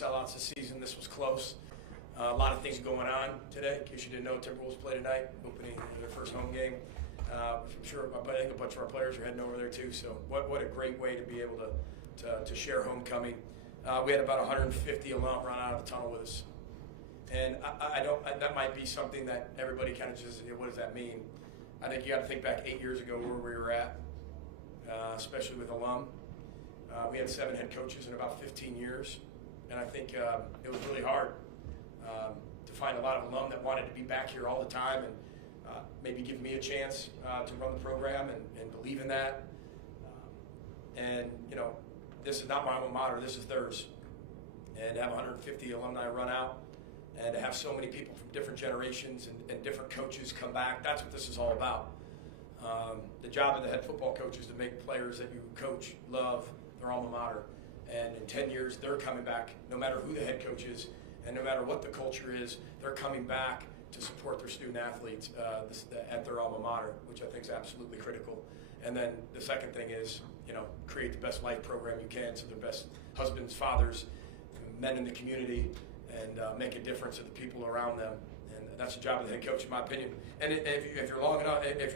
sellouts this season. This was close. A lot of things going on today. In case you didn't know, Timberwolves play tonight, opening their first home game. I'm sure I think a bunch of our players are heading over there too. So what a great way to be able to share homecoming. We had about 150 alum run out of the tunnel with us, and that might be something that everybody kind of just, what does that mean? I think you got to think back 8 years ago where we were at, especially with alum. We had 7 head coaches in about 15 years, and I think it was really hard to find a lot of alum that wanted to be back here all the time and maybe give me a chance to run the program and believe in that. And, you know, this is not my alma mater, this is theirs. And to have 150 alumni run out and to have so many people from different generations and different coaches come back, that's what this is all about. The job of the head football coach is to make players that you coach love their alma mater. And in 10 years, they're coming back, no matter who the head coach is, and no matter what the culture is, they're coming back to support their student athletes at their alma mater, which I think is absolutely critical. And then the second thing is, you know, create the best life program you can so they're best husbands, fathers, men in the community, and make a difference to the people around them. And that's the job of the head coach, in my opinion. And if you're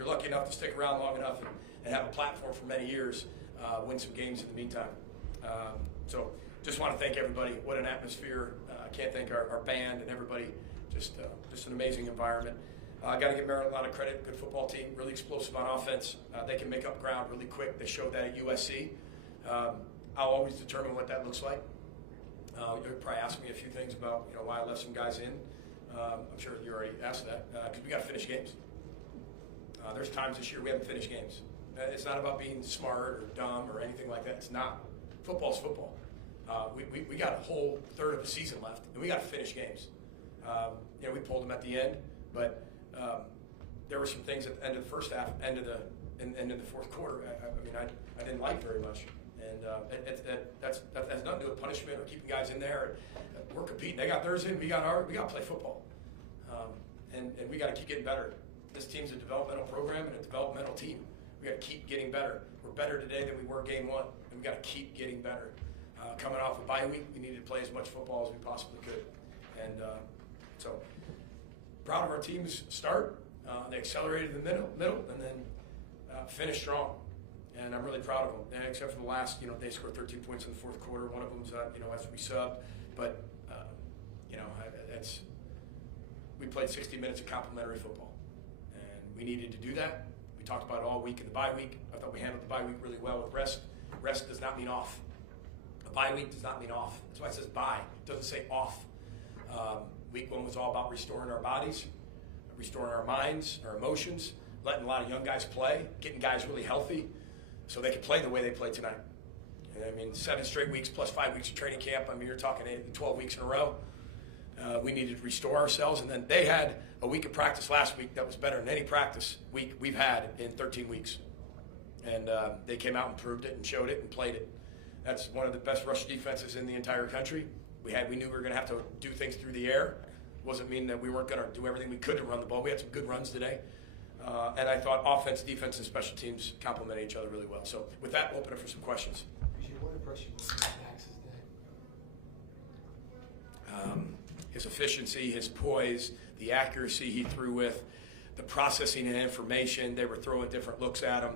lucky enough to stick around long enough and have a platform for many years, win some games in the meantime. So just want to thank everybody. What an atmosphere. I can't thank our band and everybody. Just an amazing environment. I got to give Maryland a lot of credit. Good football team, really explosive on offense. They can make up ground really quick. They showed that at USC. I'll always determine what that looks like. You'll probably ask me a few things about, you know, why I left some guys in. I'm sure you already asked that because we got to finish games. There's times this year we haven't finished games. It's not about being smart or dumb or anything like that. It's not. Football's football. We got a whole third of the season left, and we got to finish games. You know, we pulled them at the end, but there were some things at the end of the first half, end of the fourth quarter. I mean, I didn't like very much, and that has nothing to do with punishment or keeping guys in there. We're competing. They got theirs in. We got ours. We got to play football, and we got to keep getting better. This team's a developmental program and a developmental team. We got to keep getting better. We're better today than we were game one, and we got to keep getting better. Coming off a bye week, we needed to play as much football as we possibly could, and so proud of our team's start. They accelerated in the middle, and then finished strong, and I'm really proud of them. And except for the last, you know, they scored 13 points in the fourth quarter. One of them's, you know, as we subbed, but you know, we played 60 minutes of complimentary football, and we needed to do that. We talked about it all week in the bye week. I thought we handled the bye week really well with rest. Rest does not mean off. A bye week does not mean off. That's why it says bye. It doesn't say off. Week one was all about restoring our bodies, restoring our minds, our emotions, letting a lot of young guys play, getting guys really healthy so they could play the way they played tonight. And I mean, 7 straight weeks plus 5 weeks of training camp. I mean, you're talking 12 weeks in a row. We needed to restore ourselves, and then they had a week of practice last week that was better than any practice week we've had in 13 weeks. And they came out and proved it and showed it and played it. That's one of the best rush defenses in the entire country. We knew we were going to have to do things through the air. Wasn't mean that we weren't going to do everything we could to run the ball. We had some good runs today. And I thought offense, defense, and special teams complement each other really well. So with that, we'll open it for some questions. What impression was Max's day? His efficiency, his poise, the accuracy he threw with, the processing of information. They were throwing different looks at him.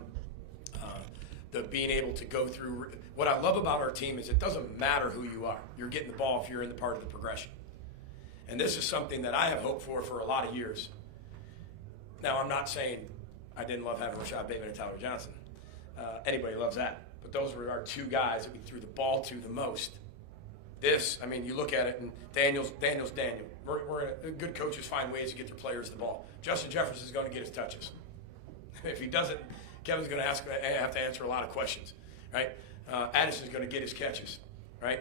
The being able to go through. What I love about our team is it doesn't matter who you are. You're getting the ball if you're in the part of the progression. And this is something that I have hoped for a lot of years. Now, I'm not saying I didn't love having Rashad Bateman and Tyler Johnson. Anybody loves that. But those were our 2 guys that we threw the ball to the most. This, I mean, you look at it, and Daniel. Good coaches find ways to get their players the ball. Justin Jefferson is going to get his touches. If he doesn't, Kevin's going to have to answer a lot of questions, right? Addison's going to get his catches, right?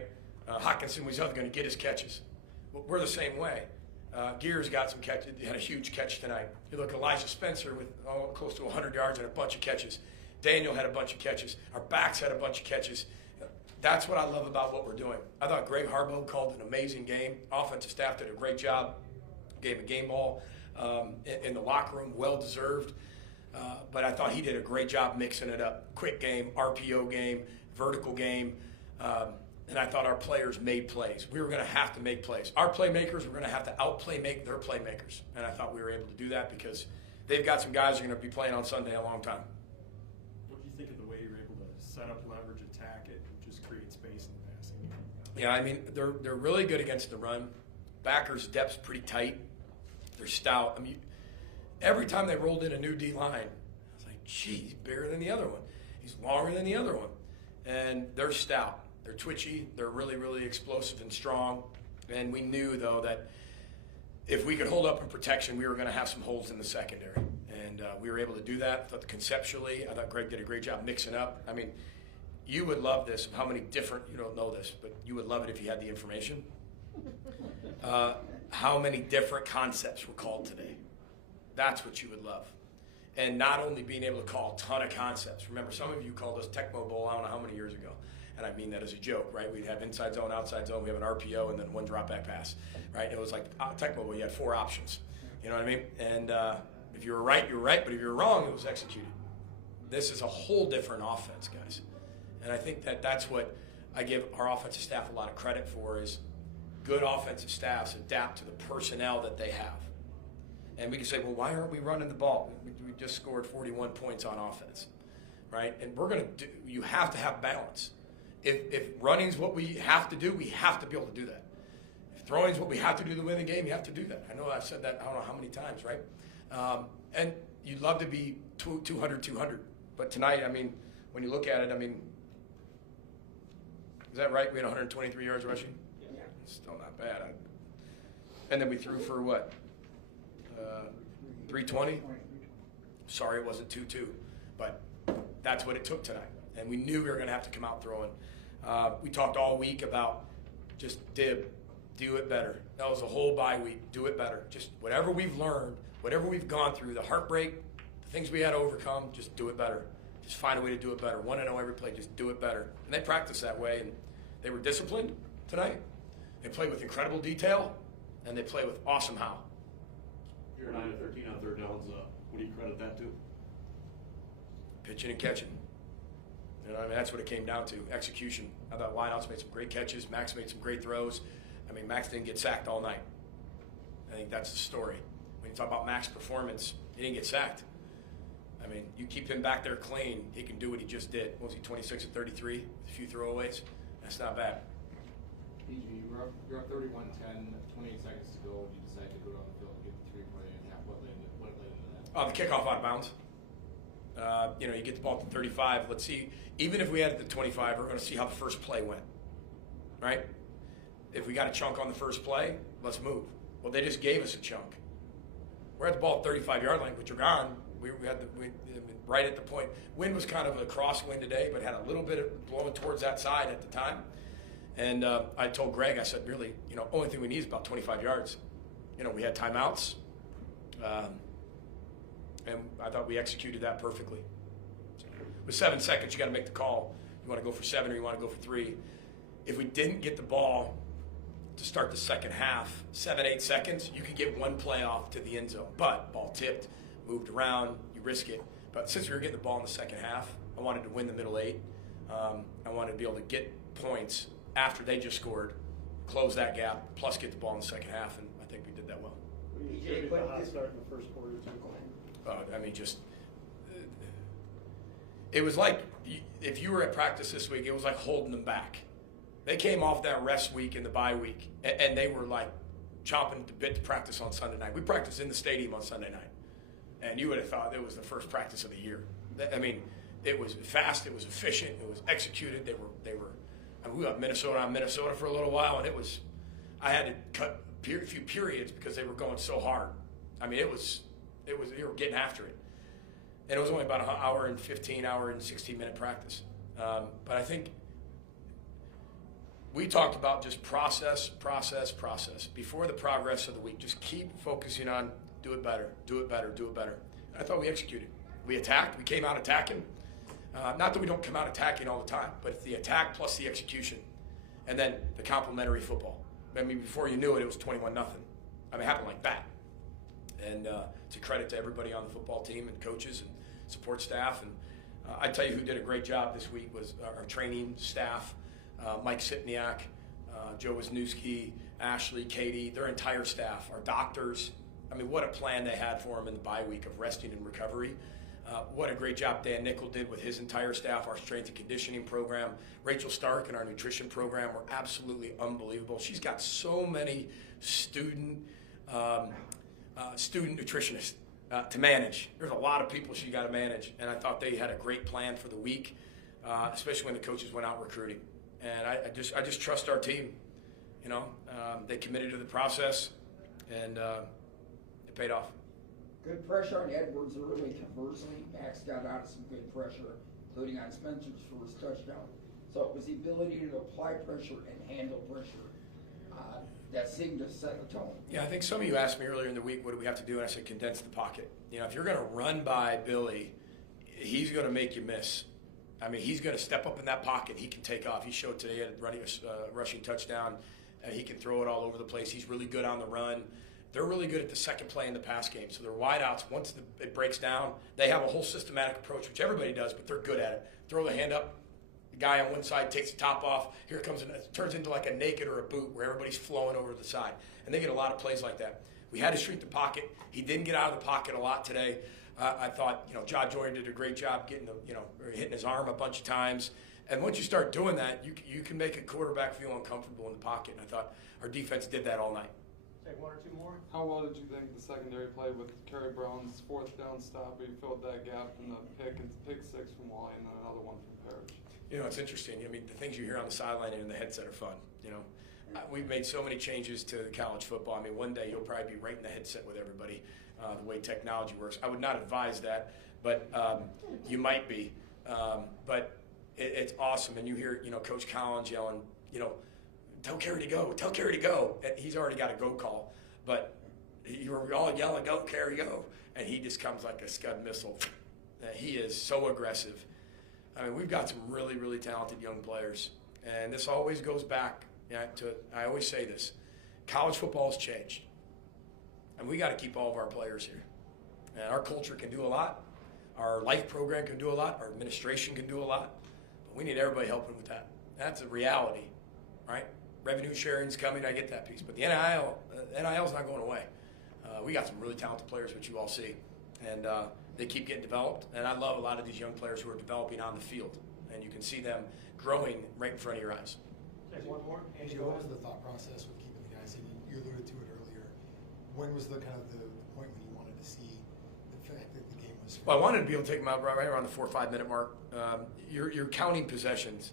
Hockenson was going to get his catches. We're the same way. Gears got some catches. He had a huge catch tonight. You look at Elijah Spencer with close to 100 yards and a bunch of catches. Daniel had a bunch of catches. Our backs had a bunch of catches. That's what I love about what we're doing. I thought Greg Harbaugh called an amazing game. Offensive staff did a great job. Gave a game ball in the locker room, well-deserved. But I thought he did a great job mixing it up. Quick game, RPO game, vertical game. and I thought our players made plays. We were going to have to make plays. Our playmakers were going to have to make their playmakers, and I thought we were able to do that because they've got some guys who are going to be playing on Sunday a long time. What do you think of the way you're able to set up leverage, attack it, and just create space in the passing game? Yeah, I mean, they're really good against the run. Backers' depth's pretty tight. They're stout. I mean, every time they rolled in a new D-line, I was like, gee, he's bigger than the other one. He's longer than the other one. And they're stout. They're twitchy. They're really, really explosive and strong. And we knew, though, that if we could hold up in protection, we were going to have some holes in the secondary. And we were able to do that. I thought conceptually, I thought Greg did a great job mixing up. I mean, you would love this, how many different, you don't know this, but you would love it if you had the information. How many different concepts were called today. That's what you would love. And not only being able to call a ton of concepts. Remember, some of you called us Tecmo Bowl, I don't know how many years ago. And I mean that as a joke, right? We'd have inside zone, outside zone, we have an RPO, and then one drop back pass, right? It was like Tecmo Bowl, you had 4 options. You know what I mean? And if you were right, you were right, but if you were wrong, it was executed. This is a whole different offense, guys. And I think that that's what I give our offensive staff a lot of credit for is good offensive staffs adapt to the personnel that they have. And we can say, well, why aren't we running the ball? We just scored 41 points on offense, right? And we're going to do, you have to have balance. If running's what we have to do, we have to be able to do that. If throwing's what we have to do to win the game, you have to do that. I know I've said that I don't know how many times, right? And you'd love to be 200. But tonight, I mean, when you look at it, I mean, is that right? We had 123 yards rushing? Yeah. Still not bad. And then we threw for what? 320? Sorry it wasn't 2-2. But that's what it took tonight. And we knew we were going to have to come out throwing. We talked all week about just do it better. That was a whole bye week. Do it better. Just whatever we've learned, whatever we've gone through, the heartbreak, the things we had to overcome, just do it better. Just find a way to do it better. 1-0 every play, just do it better. And they practiced that way, and they were disciplined tonight. They played with incredible detail, and they played with awesome how. You're 9 of 13 on third downs. What do you credit that to? Pitching and catching. You know, I mean, that's what it came down to, execution. I thought wideouts made some great catches. Max made some great throws. I mean, Max didn't get sacked all night. I think that's the story. When you talk about Max's performance, he didn't get sacked. I mean, you keep him back there clean, he can do what he just did. What was he, 26 of 33 with a few throwaways? That's not bad. PG, you're up 31-10, 28 seconds to go. You decide to go down the field and get the 3-point and a half. What led into that? The kickoff out of bounds. You know, you get the ball to 35. Let's see, even if we had it at the 25, we're going to see how the first play went, right? If we got a chunk on the first play, let's move. Well, they just gave us a chunk. We're at the ball at 35-yard line, which are gone. We had right at the point. Wind was kind of a crosswind today, but had a little bit of blowing towards that side at the time. And I told Greg, I said, really, you know, only thing we need is about 25 yards. You know, we had timeouts. And I thought we executed that perfectly. So, with 7 seconds, you got to make the call. You want to go for 7 or you want to go for 3. If we didn't get the ball to start the second half, 7-8 seconds, you could get one play off to the end zone. But ball tipped, moved around, you risk it. But since we were getting the ball in the second half, I wanted to win the middle 8. I wanted to be able to get points after they just scored, close that gap, plus get the ball in the second half, and I think we did that well. You got a hot start in the first quarter, too. I mean, just it was like if you were at practice this week, it was like holding them back. They came off that rest week and the bye week, and they were like chomping at the bit to practice on Sunday night. We practiced in the stadium on Sunday night, and you would have thought it was the first practice of the year. I mean, it was fast, it was efficient, it was executed. They were. I mean, we got Minnesota on Minnesota for a little while, and it was. I had to cut a few periods because they were going so hard. I mean, it was they were getting after it. And it was only about an hour and 16-minute practice. But I think we talked about just process. Before the progress of the week, just keep focusing on do it better. And I thought we executed. We attacked. We came out attacking. Not that we don't come out attacking all the time, but it's the attack plus the execution. And then the complementary football. I mean, before you knew it, it was 21-0. I mean, it happened like that. And it's a credit to everybody on the football team and coaches and support staff. And I tell you who did a great job this week was our training staff. Mike Sitniak, Joe Wisniewski, Ashley, Katie, their entire staff, our doctors. I mean, what a plan they had for them in the bye week of resting and recovery. What a great job Dan Nickel did with his entire staff, our strength and conditioning program. Rachel Stark and our nutrition program were absolutely unbelievable. She's got so many student nutritionists to manage. There's a lot of people she got to manage, and I thought they had a great plan for the week, especially when the coaches went out recruiting. And I just trust our team. You know, they committed to the process, and it paid off. Good pressure on Edwards early. Conversely, Max got out of some good pressure, including on Spencer's first touchdown. So it was the ability to apply pressure and handle pressure that seemed to set the tone. Yeah, I think some of you asked me earlier in the week, what do we have to do? And I said, condense the pocket. You know, if you're going to run by Billy, he's going to make you miss. I mean, he's going to step up in that pocket. He can take off. He showed today at running a rushing touchdown. He can throw it all over the place. He's really good on the run. They're really good at the second play in the pass game. So they're wideouts. Once it breaks down, they have a whole systematic approach, which everybody does, but they're good at it. Throw the hand up. The guy on one side takes the top off. Here comes, it turns into like a naked or a boot where everybody's flowing over to the side. And they get a lot of plays like that. We had to shrink the pocket. He didn't get out of the pocket a lot today. I thought, John Jordan did a great job getting hitting his arm a bunch of times. And once you start doing that, you can make a quarterback feel uncomfortable in the pocket. And I thought our defense did that all night. Take one or two more. How well did you think the secondary played with Kerry Brown's fourth down stop? He filled that gap in the pick six from Wally and then another one from Parrish. It's interesting. I mean, the things you hear on the sideline and in the headset are fun. We've made so many changes to college football. I mean, one day you'll probably be right in the headset with everybody, the way technology works. I would not advise that, but you might be. But it's awesome. And you hear, Coach Collins yelling, tell Kerry to go, tell Kerry to go. And he's already got a go call. But you were all yelling, go, Kerry, go. And he just comes like a Scud missile. He is so aggressive. I mean, we've got some really, really talented young players. And this always goes back to, I always say this, college football has changed. And we got to keep all of our players here. And our culture can do a lot. Our life program can do a lot. Our administration can do a lot. But we need everybody helping with that. That's a reality, right? Revenue sharing's coming. I get that piece. But the NIL's not going away. We got some really talented players, which you all see. And they keep getting developed. And I love a lot of these young players who are developing on the field. And you can see them growing right in front of your eyes. Take one more. Andy, what was the thought process with keeping the guys in? You alluded to it earlier. When was the point when you wanted to see the fact that the game was? Well, I wanted to be able to take them out right around the 4 or 5 minute mark. You're counting possessions.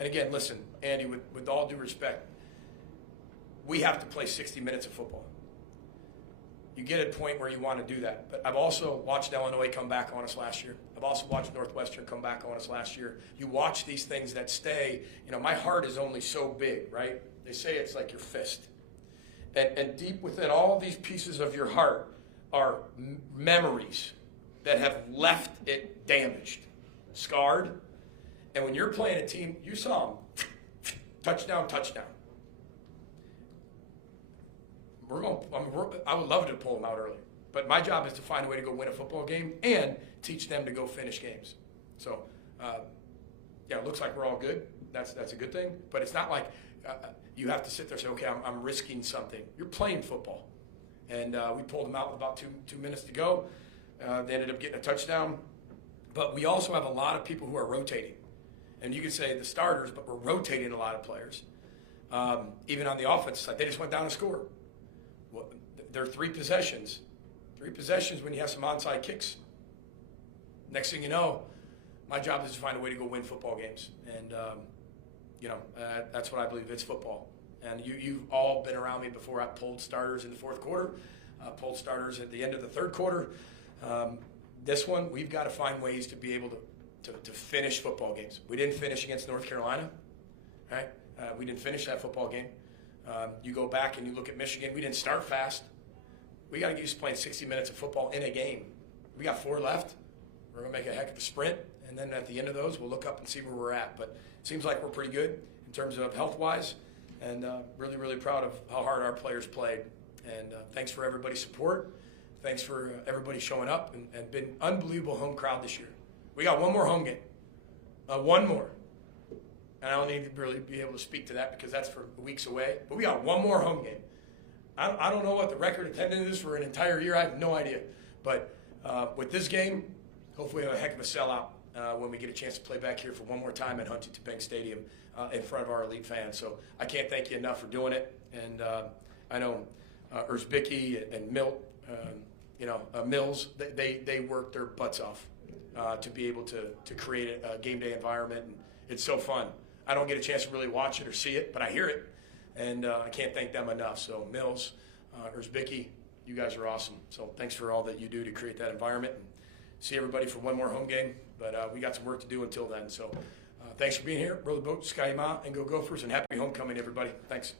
And again, listen, Andy, with all due respect, we have to play 60 minutes of football. You get a point where you want to do that. But I've also watched Illinois come back on us last year. I've also watched Northwestern come back on us last year. You watch these things that stay. My heart is only so big, right? They say it's like your fist. And deep within all these pieces of your heart are memories that have left it damaged, scarred. And when you're playing a team, you saw them, touchdown, touchdown. I would love to pull them out early. But my job is to find a way to go win a football game and teach them to go finish games. So, it looks like we're all good. That's a good thing. But it's not like you have to sit there and say, okay, I'm risking something. You're playing football. And we pulled them out with about two minutes to go. They ended up getting a touchdown. But we also have a lot of people who are rotating. And you could say the starters, but we're rotating a lot of players. Even on the offense side, they just went down and scored. Well, there are 3 possessions. 3 possessions when you have some onside kicks. Next thing you know, my job is to find a way to go win football games. And, that's what I believe. It's football. And you've all been around me before. I pulled starters in the 4th quarter, pulled starters at the end of the 3rd quarter. This one, we've got to find ways to be able to finish football games. We didn't finish against North Carolina, right? We didn't finish that football game. You go back and you look at Michigan. We didn't start fast. We got to get used to playing 60 minutes of football in a game. We got 4 left. We're going to make a heck of a sprint. And then at the end of those, we'll look up and see where we're at. But it seems like we're pretty good in terms of health-wise. And really, really proud of how hard our players played. And thanks for everybody's support. Thanks for everybody showing up and been unbelievable home crowd this year. We got one more home game. One more. and I don't need to really be able to speak to that because that's for weeks away. But we got one more home game. I don't know what the record attendance is for an entire year. I have no idea. But with this game, hopefully we have a heck of a sellout when we get a chance to play back here for one more time at Huntington Bank Stadium in front of our elite fans. So I can't thank you enough for doing it. And I know Erzbicki and Milt, Mills, they work their butts off to be able to create a game day environment. And it's so fun. I don't get a chance to really watch it or see it, but I hear it. And I can't thank them enough. So Mills, Erzbicki, you guys are awesome. So thanks for all that you do to create that environment. And see everybody for one more home game. But we got some work to do until then. So thanks for being here. Row the boat, Sky Ma, and go Gophers, and happy homecoming, everybody. Thanks.